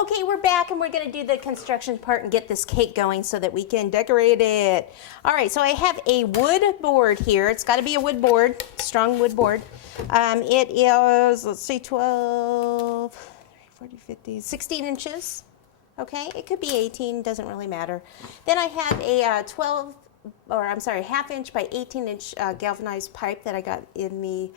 Okay, we're back and we're going to do the construction part and get this cake going so that we can decorate it. All right, so I have a wood board here. It's got to be a wood board, strong wood board. It is, let's see, 12, 40, 50, 16 inches. Okay, it could be 18, doesn't really matter. Then I have a half inch by 18 inch galvanized pipe that I got in the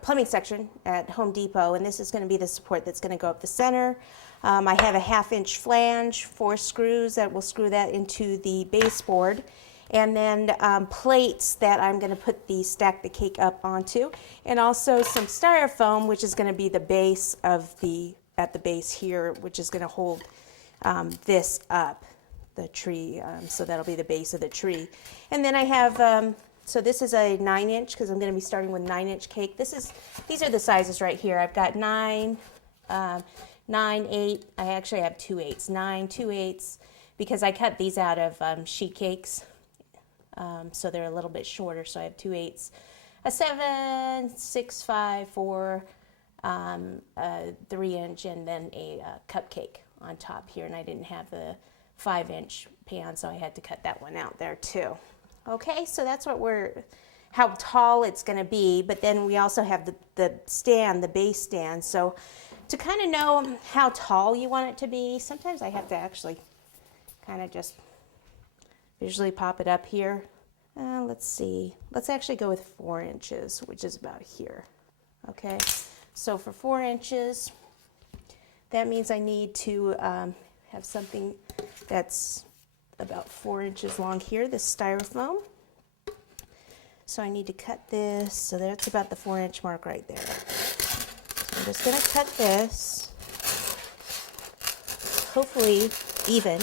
plumbing section at Home Depot, and this is going to be the support that's going to go up the center. I have a 1/2 inch flange, 4 screws that will screw that into the baseboard, and then plates that I'm going to stack the cake up onto, and also some styrofoam, which is going to be the base of at the base here, which is going to hold this up, the tree, so that'll be the base of the tree. And then I have so this is a 9 inch because I'm going to be starting with 9 inch cake. These are the sizes right here. I've got 9, 8. I actually have 2/8, 9, 2/8, because I cut these out of sheet cakes, so they're a little bit shorter. So I have 2/8, a 7, 6, 5, 4, a 3 inch, and then a cupcake on top here. And I didn't have the 5 inch pan, so I had to cut that one out there too. Okay, so that's how tall it's going to be, but then we also have the stand, the base stand. So to kind of know how tall you want it to be, sometimes I have to actually kind of just visually pop it up here. Let's see, let's actually go with 4 inches, which is about here. Okay, so for 4 inches, that means I need to have something that's about 4 inches long here, this styrofoam. So I need to cut this, so that's about the 4 inch mark right there. So I'm just going to cut this, hopefully even.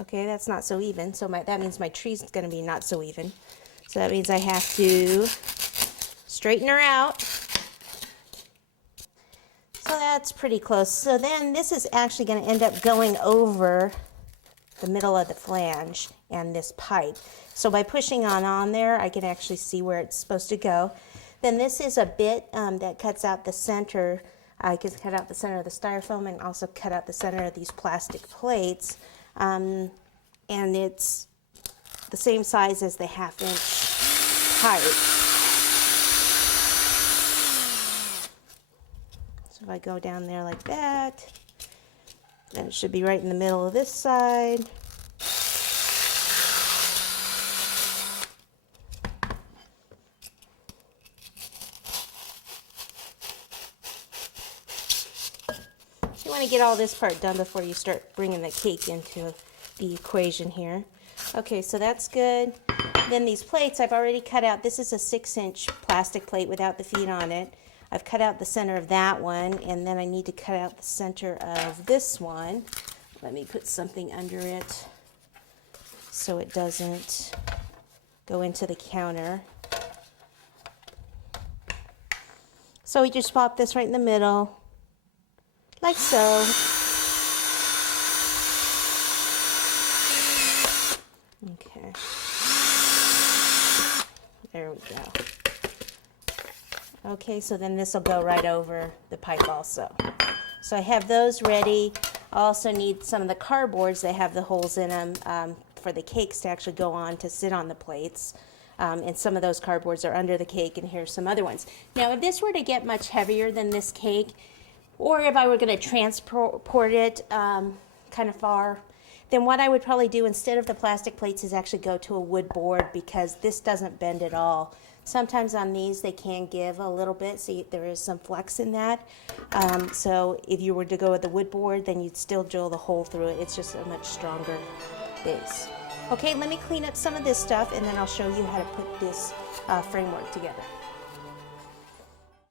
Okay, that's not so even, so that means my tree's going to be not so even. So that means I have to straighten her out. So that's pretty close. So then this is actually going to end up going over the middle of the flange and this pipe. So by pushing on there, I can actually see where it's supposed to go. Then this is a bit that cuts out the center. I can cut out the center of the styrofoam and also cut out the center of these plastic plates. And it's the same size as the 1/2 inch pipe. If I go down there like that, then it should be right in the middle of this side. You want to get all this part done before you start bringing the cake into the equation here. Okay, so that's good. Then these plates I've already cut out. This is a 6 inch plastic plate without the feet on it. I've cut out the center of that one, and then I need to cut out the center of this one. Let me put something under it so it doesn't go into the counter. So we just pop this right in the middle, like so. Okay. There we go. Okay, so then this will go right over the pipe also. So I have those ready. I also need some of the cardboards that have the holes in them for the cakes to actually go on to sit on the plates. And some of those cardboards are under the cake, and here's some other ones. Now, if this were to get much heavier than this cake, or if I were going to transport it kind of far, then what I would probably do instead of the plastic plates is actually go to a wood board, because this doesn't bend at all. Sometimes on these they can give a little bit, see there is some flex in that. So if you were to go with the wood board, then you'd still drill the hole through it. It's just a much stronger base. Okay, let me clean up some of this stuff and then I'll show you how to put this framework together.